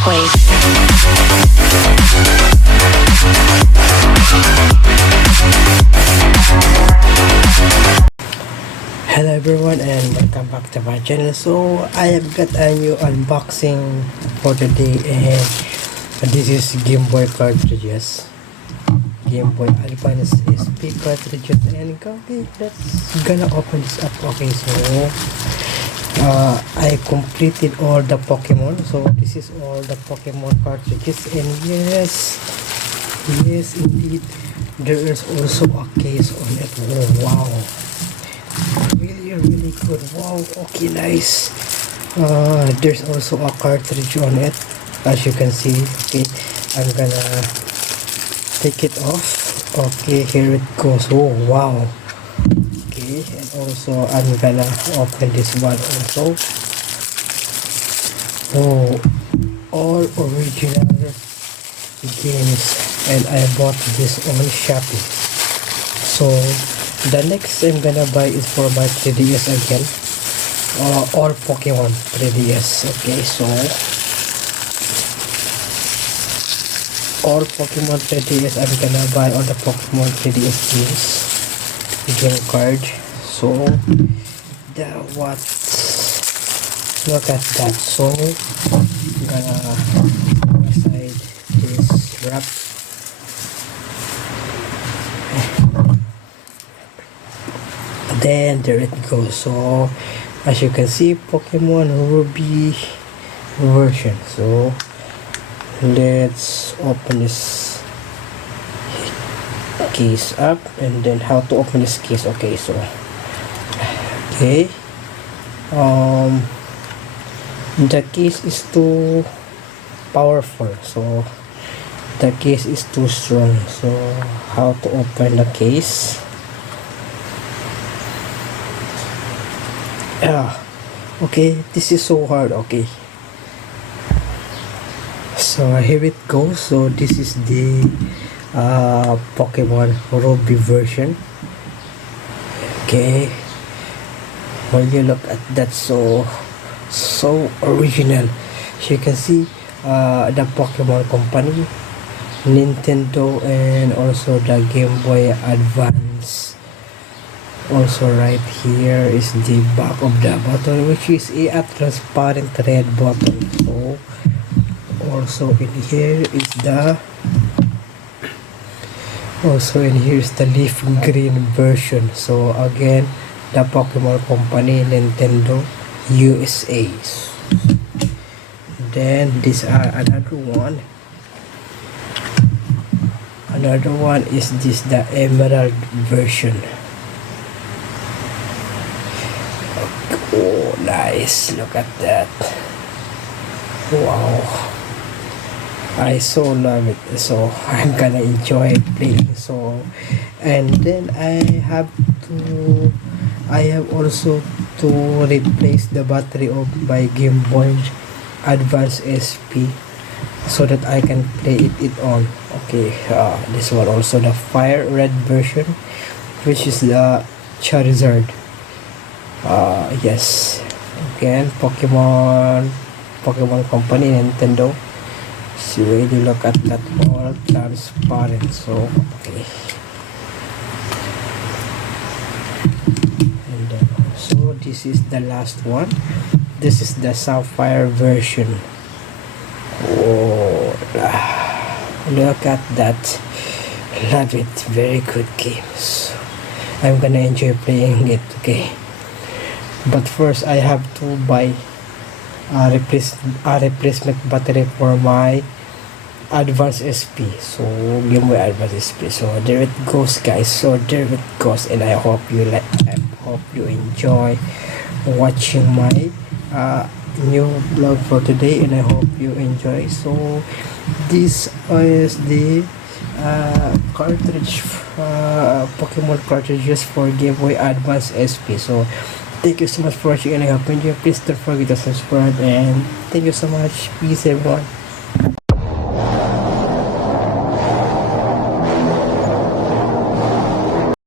shockwave. Hello everyone and welcome back to my channel. So I have got a new unboxing for today, and this is Gameboy cartridges, Gameboy Advance SP cartridges, and okay, let's gonna open this up. Okay, so I completed all the Pokemon, so this is all the Pokemon cartridges, and yes indeed, there is also a case on it. Oh wow, really good. Wow, okay, nice. There's also a cartridge on it, as you can see. Okay, I'm gonna take it off. Okay, here it goes. Oh wow. Okay, and also I'm gonna open this one also. Oh, all original games, and I bought this on Shopee. So the next I'm gonna buy is for my 3DS again, all Pokemon 3DS. Okay, so all Pokemon 3DS, I'm gonna buy all the Pokemon 3DS games, game card. So look at that. So I'm gonna aside this wrap. Then there it goes. So as you can see, Pokemon Ruby version. So let's open this case up, and then how to open this case. Okay, so okay, the case is too powerful, so the case is too strong. So how to open the case? Okay, this is so hard. Okay, so here it goes. So this is the Pokemon Ruby version. Okay, when you look at that, so original. As you can see, the Pokemon company, Nintendo, and also the Game Boy Advance. Also right here is the back of the bottle, which is a transparent red bottle. So also in here is the leaf green version. So again, the Pokemon company, Nintendo USA. Then these are another one is this, the emerald version. Oh nice, look at that. Wow, I so love it. So I'm gonna enjoy playing. So, and then I have also to replace the battery of my Game Boy Advance SP, so that I can play it on. Okay, this one also the fire red version, which is the Charizard. Yes, again, Pokemon company, Nintendo. So when you look at that, all transparent. So okay, and then also this is the last one. This is the Sapphire version. Oh, look at that, love it. Very good games. I'm gonna enjoy playing it. Okay, but first I have to buy a replacement battery for my Advance SP. So Game Boy Advance SP. So there it goes, guys. So there it goes, and I hope you enjoy watching my new vlog for today, and I hope you enjoy. So this is the cartridge, Pokemon cartridges for Game Boy Advance SP. So thank you so much for watching, and I hope you enjoy. Please don't forget to subscribe, and thank you so much. Peace everyone.